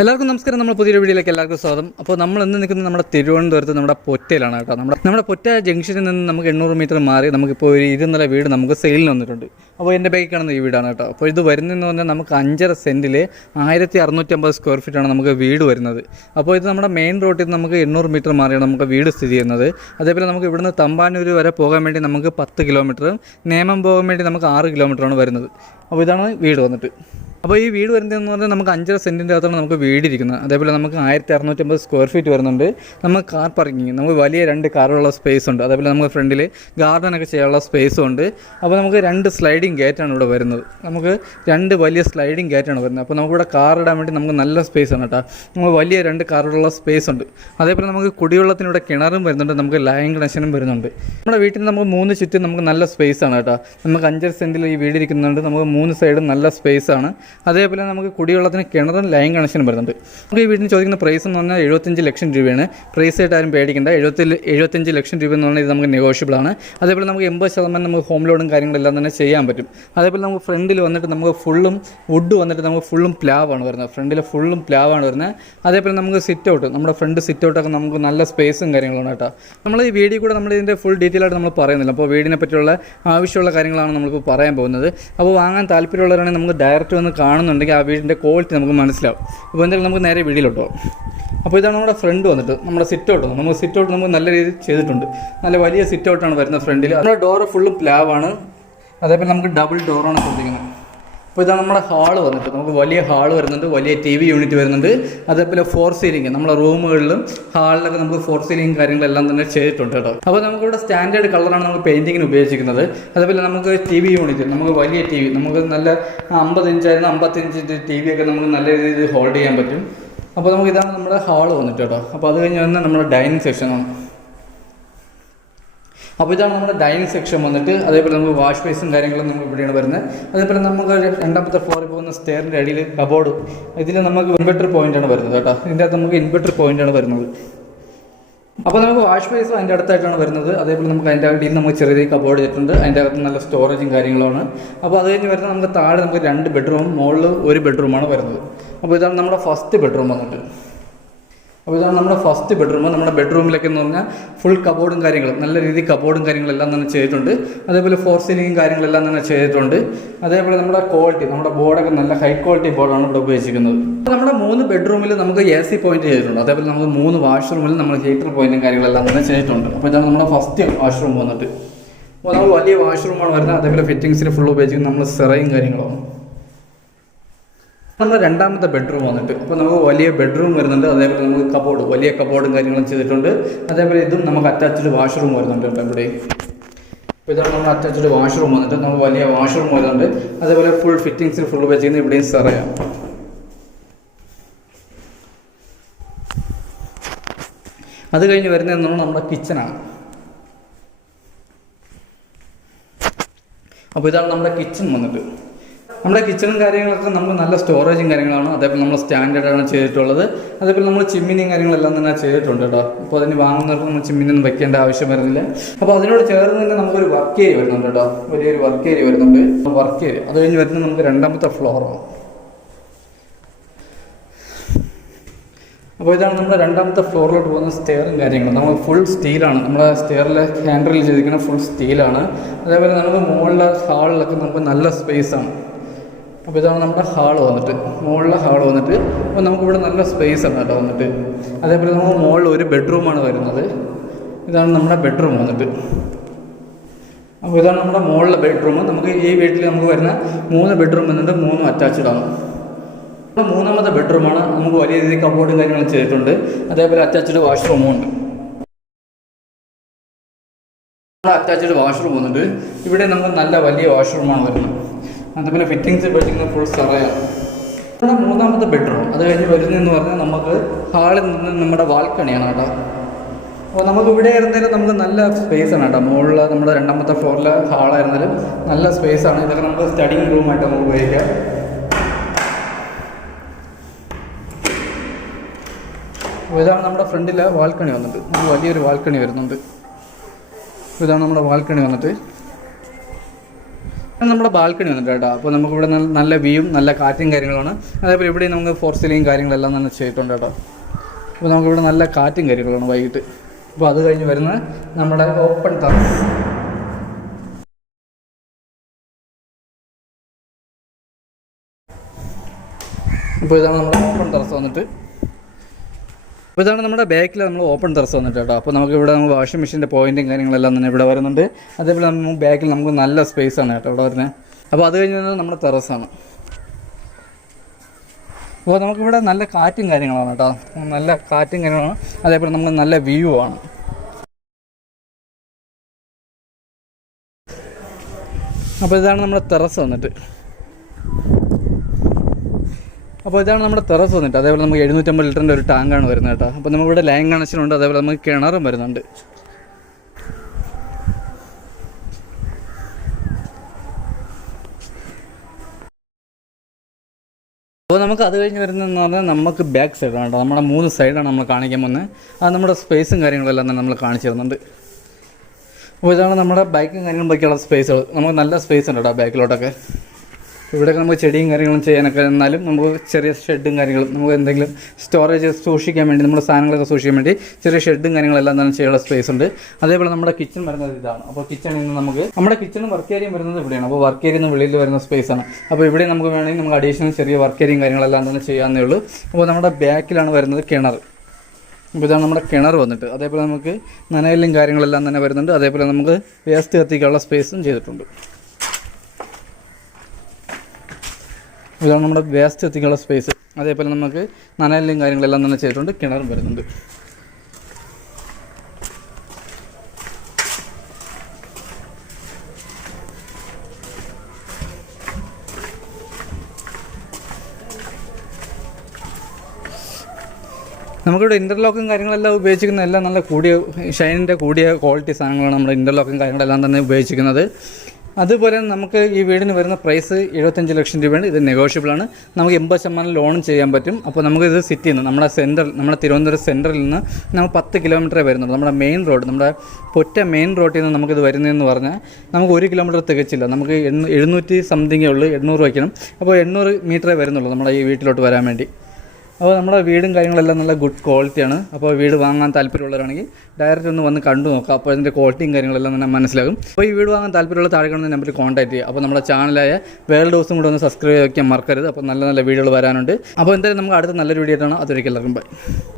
എല്ലാവർക്കും നമസ്കാരം. നമ്മൾ പുതിയൊരു വീഡിയോയിലേക്ക് എല്ലാവർക്കും സ്വാഗതം. അപ്പോൾ നമ്മൾ ഇന്ന് നിൽക്കുന്നത് നമ്മുടെ തിരുവനന്തപുരത്ത് നമ്മുടെ പൊറ്റയിലാണ് കേട്ടോ. നമ്മുടെ പൊറ്റ ജംഗ്ഷനിൽ നിന്ന് നമുക്ക് 800 മീറ്റർ മാറി നമുക്കിപ്പോൾ ഒരു 2 നില വീട് നമുക്ക് സെയിലിന് വന്നിട്ടുണ്ട്. അപ്പോൾ എൻ്റെ ബാക്കിൽ കാണുന്ന ഈ വീടാണ് കേട്ടോ. അപ്പോൾ ഇത് വരുന്നതെന്ന് പറഞ്ഞാൽ നമുക്ക് 5.5 സെൻറ്റിൽ 1650 സ്ക്വയർ ഫീറ്റാണ് നമുക്ക് വീട് വരുന്നത്. അപ്പോൾ ഇത് നമ്മുടെ മെയിൻ റോഡിൽ നിന്ന് നമുക്ക് 800 മീറ്റർ മാറിയാണ് നമുക്ക് വീട് സ്ഥിതി ചെയ്യുന്നത്. അതേപോലെ നമുക്ക് ഇവിടുന്ന് തമ്പാനൂർ വരെ പോകാൻ വേണ്ടി നമുക്ക് 10 കിലോമീറ്ററും നേമം പോകാൻ വേണ്ടി നമുക്ക് 6 കിലോമീറ്ററാണ് വരുന്നത്. അപ്പോൾ ഇതാണ് വീട് വന്നിട്ട്. അപ്പോൾ ഈ വീട് വരുന്നതെന്ന് പറഞ്ഞാൽ നമുക്ക് 5.5 സെൻറ്റിൻ്റെ അകത്താണ് നമുക്ക് വീടിരിക്കുന്നത്. അതേപോലെ നമുക്ക് 1650 സ്ക്വയർ ഫീറ്റ് വരുന്നുണ്ട്. നമുക്ക് കാർ പാർക്കിങ്, നമുക്ക് വലിയ 2 കാറുള്ള സ്പേസ് ഉണ്ട്. അതേപോലെ നമുക്ക് ഫ്രണ്ടിൽ ഗാർഡനൊക്കെ ചെയ്യാനുള്ള സ്പേസും ഉണ്ട്. അപ്പോൾ നമുക്ക് 2 സ്ലൈഡിങ് ഗേറ്റാണ് ഇവിടെ വരുന്നത്. നമുക്ക് 2 വലിയ സ്ലൈഡിങ് ഗേറ്റാണ് വരുന്നത്. അപ്പോൾ നമുക്കിവിടെ കാർ ഇടാൻ വേണ്ടി നമുക്ക് നല്ല സ്പേസ് ആണ് കേട്ടോ. നമുക്ക് വലിയ 2 കാറുള്ള സ്പേസ് ഉണ്ട്. അതേപോലെ നമുക്ക് കുടിവെള്ളത്തിനിവിടെ കിണറും വരുന്നുണ്ട്, നമുക്ക് ലൈൻ കണക്ഷനും വരുന്നുണ്ട്. നമ്മുടെ വീട്ടിൽ നമുക്ക് 3 ചുറ്റും നമുക്ക് നല്ല സ്പേസ് ആണ് കേട്ടോ. നമുക്ക് 5.5 സെൻറ്റിൽ ഈ വീടിരിക്കുന്നുണ്ട്. നമുക്ക് 3 സൈഡും നല്ല സ്പേസ് ആണ്. അതേപോലെ നമുക്ക് കുടിവെള്ളത്തിന് കിണറും ലൈൻ കണക്ഷനും വരുന്നുണ്ട്. നമുക്ക് ഈ വീടിന് ചോദിക്കുന്ന പ്രൈസ് എന്ന് പറഞ്ഞാൽ 75 ലക്ഷം രൂപയാണ്. പ്രൈസ് ആയിട്ട് ആരും പേടിക്കേണ്ട. 75 ലക്ഷം രൂപ എന്ന് പറഞ്ഞാൽ ഇത് നമുക്ക് നെഗോഷ്യബിൾ ആണ്. അതേപോലെ നമുക്ക് 80% നമുക്ക് ഹോം ലോണും കാര്യങ്ങളെല്ലാം തന്നെ ചെയ്യാൻ പറ്റും. അതേപോലെ നമുക്ക് ഫ്രണ്ടിൽ വന്നിട്ട് നമുക്ക് ഫുള്ളും വുഡ് വന്നിട്ട് നമുക്ക് ഫുള്ളും പ്ലാവാണ് വരുന്നത്. ഫ്രണ്ടിൽ ഫുള്ളും പ്ലാവാണ് വരുന്നത്. അതേപോലെ നമുക്ക് സിറ്റ് ഔട്ട്, നമ്മുടെ ഫ്രണ്ട് സിറ്റ് ഔട്ടൊക്കെ നമുക്ക് നല്ല സ്പേസും കാര്യങ്ങളാണ് കേട്ടോ. നമ്മൾ ഈ വീഡിയോ കൂടെ നമ്മൾ ഇതിൻ്റെ ഫുൾ ഡീറ്റെയിൽ ആയിട്ട് നമ്മൾ പറയുന്നില്ല. അപ്പോൾ വീടിനെ പറ്റിയുള്ള ആവശ്യമുള്ള കാര്യങ്ങളാണ് നമ്മളിപ്പോൾ പറയാൻ പോകുന്നത്. അപ്പോൾ വാങ്ങാൻ താല്പര്യമുള്ളവരാണെങ്കിൽ നമുക്ക് ഡയറക്റ്റ് വന്ന് കാണുന്നുണ്ടെങ്കിൽ ആ വീടിൻ്റെ ക്വാളിറ്റി നമുക്ക് മനസ്സിലാവും. അപ്പോൾ എന്തായാലും നമുക്ക് നേരെ വീഡിയോയിലോട്ടോ. അപ്പോൾ ഇതാണ് നമ്മുടെ ഫ്രണ്ട് വന്നിട്ട് നമ്മുടെ സിറ്റ് ഔട്ട്. നമുക്ക് സിറ്റ് ഔട്ട് നമുക്ക് നല്ല രീതിയിൽ ചെയ്തിട്ടുണ്ട്. നല്ല വലിയ സിറ്റ് ഔട്ടാണ് വരുന്നത് ഫ്രണ്ടിൽ. നമ്മുടെ ഡോറ് ഫുള്ളും പ്ലാവാണ്. അതേപോലെ നമുക്ക് ഡബിൾ ഡോറാണ് ശ്രദ്ധിക്കുന്നത്. അപ്പോൾ ഇതാണ് നമ്മുടെ ഹാള് വന്നിട്ട്. നമുക്ക് വലിയ ഹാള് വരുന്നുണ്ട്, വലിയ TV യൂണിറ്റ് വരുന്നുണ്ട്. അതേപോലെ 4 സീലിംഗ് നമ്മുടെ റൂമുകളിലും ഹാളിലൊക്കെ നമുക്ക് 4 സീലിംഗ് കാര്യങ്ങളെല്ലാം തന്നെ ചെയ്തിട്ടുണ്ട് കേട്ടോ. അപ്പോൾ നമുക്കിവിടെ സ്റ്റാൻഡേർഡ് കളറാണ് നമുക്ക് പെയിൻറ്റിങ്ങിന് ഉപയോഗിച്ചിരിക്കുന്നത്. അതേപോലെ നമുക്ക് TV യൂണിറ്റ്, നമുക്ക് വലിയ TV, നമുക്ക് നല്ല 50 ഇഞ്ചായിരുന്നു 55 ഇഞ്ച് TV ഒക്കെ നമുക്ക് നല്ല രീതിയിൽ ഹോൾഡ് ചെയ്യാൻ പറ്റും. അപ്പോൾ നമുക്ക് ഇതാണ് നമ്മുടെ ഹാള് വന്നിട്ട് കേട്ടോ. അപ്പോൾ അത് കഴിഞ്ഞ് വന്നാൽ നമ്മുടെ ഡൈനിങ് സെക്ഷനാണ്. അപ്പോൾ ഇതാണ് നമ്മുടെ ഡൈനിങ് സെക്ഷൻ വന്നിട്ട്. അതേപോലെ നമുക്ക് വാഷ് ബേസും കാര്യങ്ങളും നമുക്ക് ഇവിടെയാണ് വരുന്നത്. അതേപോലെ നമുക്ക് 2ാമത്തെ ഫ്ലോറിൽ പോകുന്ന സ്റ്റെയറിൻ്റെ അടിയിൽ കബോർഡ്, ഇതിൽ നമുക്ക് ഇൻവെർട്ടർ പോയിൻ്റാണ് വരുന്നത് കേട്ടോ. ഇതിൻ്റെ അകത്ത് നമുക്ക് ഇൻവെർട്ടർ പോയിൻ്റാണ് വരുന്നത്. അപ്പോൾ നമുക്ക് വാഷ് ബേസും അതിൻ്റെ അടുത്തായിട്ടാണ് വരുന്നത്. അതേപോലെ നമുക്ക് അതിൻ്റെ അടിയിൽ നമുക്ക് ചെറിയ കബോർഡ് ചെയ്തിട്ടുണ്ട്. അതിൻ്റെ അകത്ത് നല്ല സ്റ്റോറേജും കാര്യങ്ങളാണ്. അപ്പോൾ അത് കഴിഞ്ഞ് വരുന്നത് നമുക്ക് താഴെ നമുക്ക് 2 ബെഡ്റൂമും മുകളിൽ 1 ബെഡ്റൂമാണ് വരുന്നത്. അപ്പോൾ ഇതാണ് നമ്മുടെ ഫസ്റ്റ് ബെഡ്റൂം വന്നിട്ട്. അപ്പോൾ ഇതാണ് നമ്മുടെ ഫസ്റ്റ് ബെഡ്റൂം. നമ്മുടെ ബെഡ്റൂമിലൊക്കെ എന്ന് പറഞ്ഞാൽ ഫുൾ കബോർഡും കാര്യങ്ങളും നല്ല രീതിയിൽ കബോർഡും കാര്യങ്ങളെല്ലാം തന്നെ ചെയ്തിട്ടുണ്ട്. അതേപോലെ 4 സീലിംഗും കാര്യങ്ങളെല്ലാം തന്നെ ചെയ്തിട്ടുണ്ട്. അതേപോലെ നമ്മുടെ ക്വാളിറ്റി, നമ്മുടെ ബോർഡൊക്കെ നല്ല ഹൈ ക്വാളിറ്റി ബോർഡാണ് ഇവിടെ ഉപയോഗിച്ചിരിക്കുന്നത്. അപ്പോൾ നമ്മുടെ 3 ബെഡ്റൂമിൽ നമുക്ക് AC പോയിന്റ് ചെയ്തിട്ടുണ്ട്. അതേപോലെ നമുക്ക് 3 വാഷ്റൂമിൽ നമ്മൾ ഹീറ്റർ പോയിന്റും കാര്യങ്ങളെല്ലാം തന്നെ ചെയ്തിട്ടുണ്ട്. അപ്പോൾ ഇതാണ് നമ്മുടെ ഫസ്റ്റ് വാഷ്റൂം വന്നിട്ട്. അപ്പോൾ നമ്മൾ വലിയ വാഷ്റൂമാണ് വരുന്നത്. അതേപോലെ ഫിറ്റിങ്സിന് ഫുൾ ഉപയോഗിച്ചിരിക്കുന്നത് നമ്മൾ സെറയും കാര്യങ്ങളാണ്. നമ്മുടെ 2ാമത്തെ ബെഡ്റൂം വന്നിട്ട്. അപ്പോൾ നമുക്ക് വലിയ ബെഡ്റൂം വരുന്നുണ്ട്. അതേപോലെ നമുക്ക് കബോർഡ്, വലിയ കബോർഡും കാര്യങ്ങളും ചെയ്തിട്ടുണ്ട്. അതേപോലെ ഇതും നമുക്ക് അറ്റാച്ച്ഡ് വാഷ്റൂം വരുന്നുണ്ട് കേട്ടോ ഇവിടെ. അപ്പോൾ ഇതാണ് നമ്മുടെ അറ്റാച്ച്ഡ് വാഷ്റൂം വന്നിട്ട്. നമുക്ക് വലിയ വാഷ്റൂം വരുന്നുണ്ട്. അതേപോലെ ഫുൾ ഫിറ്റിങ്സിന് ഫുൾ ഉപയോഗിച്ചിരിക്കുന്നത് ഇവിടെയും സെറയാണ്. അത് കഴിഞ്ഞ് വരുന്നതെന്നാണ് നമ്മുടെ കിച്ചണാണ്. അപ്പോൾ ഇതാണ് നമ്മുടെ കിച്ചൺ വന്നിട്ട്. നമ്മുടെ കിച്ചണും കാര്യങ്ങളൊക്കെ നമുക്ക് നല്ല സ്റ്റോറേജും കാര്യങ്ങളാണ്. അതേപോലെ നമ്മൾ സ്റ്റാൻഡേർഡാണ് ചെയ്തിട്ടുള്ളത്. അതേപോലെ നമ്മൾ ചിമ്മിനിയും കാര്യങ്ങളെല്ലാം തന്നെ ചെയ്തിട്ടുണ്ട് കേട്ടോ. അപ്പോൾ അതിന് വാങ്ങുന്നവർക്ക് നമ്മൾ ചിമ്മിനൊന്നും വെക്കേണ്ട ആവശ്യം വരുന്നില്ല. അപ്പോൾ അതിനോട് ചേർന്ന് തന്നെ നമുക്കൊരു വർക്ക് ഏരിയ വരുന്നുണ്ട് കേട്ടോ. വലിയൊരു വർക്ക് ഏരിയ വരുന്നുണ്ട്. വർക്ക് ഏരിയ അത് കഴിഞ്ഞ് വരുന്നത് നമുക്ക് 2ാമത്തെ ഫ്ലോറാണ്. അപ്പോൾ ഇതാണ് നമ്മുടെ 2ാമത്തെ ഫ്ലോറിലോട്ട് പോകുന്ന സ്റ്റെയറും കാര്യങ്ങളും. നമ്മൾ ഫുൾ സ്റ്റീലാണ്. നമ്മുടെ സ്റ്റെയറിലെ ഹാൻഡിൽ ചെയ്തിരിക്കുന്ന ഫുൾ സ്റ്റീലാണ്. അതേപോലെ നമുക്ക് മുകളിലെ ഹാളിലൊക്കെ നമുക്ക് നല്ല സ്പേസാണ്. അപ്പോൾ ഇതാണ് നമ്മുടെ ഹാള് വന്നിട്ട്. മുകളിലെ ഹാള് വന്നിട്ട് അപ്പോൾ നമുക്കിവിടെ നല്ല സ്പേസ് ആണ് കേട്ടോ വന്നിട്ട്. അതേപോലെ നമുക്ക് മുകളിൽ 1 ബെഡ്റൂമാണ് വരുന്നത്. ഇതാണ് നമ്മുടെ ബെഡ്റൂം വന്നിട്ട്. അപ്പോൾ ഇതാണ് നമ്മുടെ മുകളിലെ ബെഡ്റൂം. നമുക്ക് ഈ വീട്ടിൽ നമുക്ക് വരുന്ന 3 ബെഡ്റൂം വന്നിട്ട് 3 അറ്റാച്ച്ഡ് ആണ്. 3ാമത്തെ ബെഡ്റൂമാണ്. നമുക്ക് വലിയ രീതിയിൽ കബോർഡും കാര്യങ്ങളും ചെയ്തിട്ടുണ്ട്. അതേപോലെ അറ്റാച്ച്ഡ് വാഷ്റൂമും ഉണ്ട്. അറ്റാച്ച്ഡ് വാഷ്റൂം വന്നിട്ട് ഇവിടെ നമുക്ക് നല്ല വലിയ വാഷ്റൂമാണ് വരുന്നത്. അതേപോലെ ഫിറ്റിങ്സ് ഉപയോഗിക്കുന്നത് ഫുൾ സെറയാണ്. നമ്മുടെ 3ാമത്തെ ബെഡ്റൂം അത് കഴിഞ്ഞ് വരുന്നതെന്ന് പറഞ്ഞാൽ നമുക്ക് ഹാളിൽ നിന്ന് നമ്മുടെ ബാൽക്കണിയാണ് കേട്ടോ. അപ്പോൾ നമുക്ക് ഇവിടെ ആയിരുന്നാലും നമുക്ക് നല്ല സ്പേസാണ് കേട്ടോ. മുകളിൽ നമ്മുടെ 2ാമത്തെ ഫ്ലോറിലെ ഹാളായിരുന്നാലും നല്ല സ്പേസാണ്. ഇതൊക്കെ നമുക്ക് സ്റ്റഡിങ് റൂമായിട്ട് നമുക്ക് ഉപയോഗിക്കാം. അപ്പോൾ ഇതാണ് നമ്മുടെ ഫ്രണ്ടിലെ ബാൽക്കണി വന്നിട്ട്. നമുക്ക് വലിയൊരു ബാൽക്കണി വരുന്നുണ്ട്. ഇതാണ് നമ്മുടെ ബാൽക്കണി വന്നിട്ട്. നമ്മുടെ ബാൽക്കണി വന്നിട്ട് കേട്ടോ. അപ്പോൾ നമുക്കിവിടെ നല്ല വ്യൂയും നല്ല കാറ്റും കാര്യങ്ങളുമാണ്. അതേപോലെ ഇവിടെ നമുക്ക് ഫോർ സീലിംഗ് കാര്യങ്ങളെല്ലാം തന്നെ ചെയ്തിട്ടുണ്ട് കേട്ടോ. അപ്പോൾ നമുക്കിവിടെ നല്ല കാറ്റും കാര്യങ്ങളാണ് വൈകിട്ട്. അപ്പോൾ അത് കഴിഞ്ഞ് വരുന്ന നമ്മുടെ ഓപ്പൺ ടെറസ്. അപ്പോൾ ഇതാണ് നമ്മുടെ ഓപ്പൺ ടെറസ് വന്നിട്ട്. അപ്പോൾ ഇതാണ് നമ്മുടെ ബാക്കിൽ നമ്മൾ ഓപ്പൺ ടെറസ് വന്നിട്ട് കേട്ടോ. അപ്പോൾ നമുക്കിവിടെ നമുക്ക് വാഷിംഗ് മെഷീൻ്റെ പോയിൻറ്റും കാര്യങ്ങളെല്ലാം തന്നെ ഇവിടെ വരുന്നുണ്ട്. അതേപോലെ നമുക്ക് ബാക്കിൽ നമുക്ക് നല്ല സ്പേസാണ് കേട്ടോ ഇവിടെ വരുന്നത്. അപ്പോൾ അത് കഴിഞ്ഞ് നമ്മുടെ ടെറസാണ്. അപ്പോൾ നമുക്കിവിടെ നല്ല കാറ്റും കാര്യങ്ങളാണ് കേട്ടോ. നല്ല കാറ്റും കാര്യങ്ങളാണ്. അതേപോലെ നമുക്ക് നല്ല വ്യൂ ആണ്. അപ്പോൾ ഇതാണ് നമ്മുടെ ടെറസ് വന്നിട്ട്. അപ്പോൾ ഇതാണ് നമ്മുടെ ടെറസ് വന്നിട്ട്. അതേപോലെ നമുക്ക് 750 ലിറ്ററിൻ്റെ ഒരു ടാങ്കാണ് വരുന്നത് കേട്ടോ. അപ്പോൾ നമുക്കിവിടെ ലൈൻ കണക്ഷനുണ്ട്. അതേപോലെ നമുക്ക് കിണറും വരുന്നുണ്ട്. അപ്പോൾ നമുക്ക് അത് കഴിഞ്ഞ് വരുന്നതെന്ന് പറഞ്ഞാൽ നമുക്ക് ബാക്ക് സൈഡാണ് കേട്ടോ. നമ്മുടെ 3 സൈഡാണ് നമ്മൾ കാണിക്കാൻ പോകുന്നത്. അത് നമ്മുടെ സ്പേസും കാര്യങ്ങളെല്ലാം തന്നെ നമ്മൾ കാണിച്ചു തരുന്നുണ്ട്. അപ്പോൾ ഇതാണ് നമ്മുടെ ബൈക്കും കാര്യങ്ങളും ബാക്കിയുള്ള സ്പേസുകൾ. നമുക്ക് നല്ല സ്പേസ് ഉണ്ട് കേട്ടോ ബാക്കിലോട്ടൊക്കെ. ഇവിടെയൊക്കെ നമുക്ക് ചെടിയും കാര്യങ്ങളും ചെയ്യാനൊക്കെ, എന്നാലും നമുക്ക് ചെറിയ ഷെഡും കാര്യങ്ങളും, നമുക്ക് എന്തെങ്കിലും സ്റ്റോറേജ് സൂക്ഷിക്കാൻ വേണ്ടി, നമ്മുടെ സാധനങ്ങളൊക്കെ സൂക്ഷിക്കാൻ വേണ്ടി ചെറിയ ഷെഡും കാര്യങ്ങളെല്ലാം തന്നെ ചെയ്യാനുള്ള സ്പേസ് ഉണ്ട്. അതേപോലെ നമ്മുടെ കിച്ചൺ വരുന്നത് ഇതാണ്. അപ്പോൾ കിച്ചണിൽ നിന്ന് നമുക്ക് നമ്മുടെ കിച്ചണും വർക്ക് ഏരിയയും വരുന്നത് ഇവിടെയാണ്. അപ്പോൾ വർക്ക് ഏരിയയിൽ നിന്ന് വെളിയിൽ വരുന്ന സ്പേസാണ്. അപ്പോൾ ഇവിടെ നമുക്ക് വേണമെങ്കിൽ നമുക്ക് അഡീഷണൽ ചെറിയ വർക്ക് ഏരിയയും കാര്യങ്ങളെല്ലാം തന്നെ ചെയ്യാവുന്നേ ഉള്ളൂ. അപ്പോൾ നമ്മുടെ ബാക്കിലാണ് വരുന്നത് കിണർ. അപ്പോൾ ഇതാണ് നമ്മുടെ കിണർ വന്നിട്ട്. അതേപോലെ നമുക്ക് നനയലും കാര്യങ്ങളെല്ലാം തന്നെ വരുന്നുണ്ട്. അതേപോലെ നമുക്ക് വേസ്റ്റ് കത്തിക്കാനുള്ള സ്പേസും ചെയ്തിട്ടുണ്ട്. ഇതാണ് നമ്മുടെ വേസ്റ്റ് എത്തിക്കാനുള്ള സ്പേസ്. അതേപോലെ നമുക്ക് നനയലും കാര്യങ്ങളെല്ലാം തന്നെ ചെയ്തിട്ടുണ്ട്. കിണറും വരുന്നുണ്ട്. നമുക്കിവിടെ ഇൻ്റർലോക്കും കാര്യങ്ങളെല്ലാം ഉപയോഗിച്ചിരിക്കുന്ന എല്ലാം നല്ല കൂടിയ ഷൈനിൻ്റെ കൂടിയ ക്വാളിറ്റി സാധനങ്ങളാണ് നമ്മുടെ ഇൻ്റർലോക്കും കാര്യങ്ങളെല്ലാം തന്നെ ഉപയോഗിച്ചിരിക്കുന്നത്. അതുപോലെ നമുക്ക് ഈ വീടിന് വരുന്ന പ്രൈസ് 75 ലക്ഷം രൂപയാണ്. ഇത് നെഗോഷ്യബിളാണ്. നമുക്ക് 80% ലോണും ചെയ്യാൻ പറ്റും. അപ്പോൾ നമുക്കിത് സിറ്റിയിൽ നിന്ന് നമ്മുടെ തിരുവനന്തപുരം സെൻറ്ററിൽ നിന്ന് നമുക്ക് 10 കിലോമീറ്ററേ വരുന്നുള്ളൂ. നമ്മുടെ മെയിൻ റോഡ്, നമ്മുടെ പൊറ്റ മെയിൻ റോഡിൽ നിന്ന് നമുക്കിത് വരുന്നതെന്ന് പറഞ്ഞാൽ നമുക്ക് 1 കിലോമീറ്റർ തികച്ചില്ല. നമുക്ക് 700 സംതിങ്ങേ ഉള്ളൂ. 800 വയ്ക്കണം. അപ്പോൾ 800 മീറ്ററേ വരുന്നുള്ളൂ നമ്മുടെ ഈ വീട്ടിലോട്ട് വരാൻ വേണ്ടി. അപ്പോൾ നമ്മുടെ വീടും കാര്യങ്ങളെല്ലാം നല്ല ഗുഡ് ക്വാളിറ്റിയാണ്. അപ്പോൾ വീട് വാങ്ങാൻ താല്പര്യമുള്ളവരാണെങ്കിൽ ഡയറക്റ്റ് ഒന്ന് വന്ന് കണ്ടു നോക്കാം. അപ്പോൾ അതിൻ്റെ ക്വാളിറ്റിയും കാര്യങ്ങളെല്ലാം തന്നെ മനസ്സിലാകും. അപ്പോൾ ഈ വീട് വാങ്ങാൻ താല്പര്യമുള്ള താഴെ കാണുന്ന നമ്പറിൽ കോൺടാക്ട് ചെയ്യുക. അപ്പോൾ നമ്മുടെ ചാനലായ വേൾഡ് ഹൗസും കൂടെ ഒന്ന് സബ്സ്ക്രൈബ് ചെയ്യാൻ മറക്കരുത്. അപ്പോൾ നല്ല നല്ല വീഡിയോകൾ വരാനുണ്ട്. അപ്പോൾ എന്തായാലും നമുക്ക് അടുത്ത നല്ലൊരു വീഡിയോ ആയിട്ടാണ്. അതൊരിക്കലും ബൈ.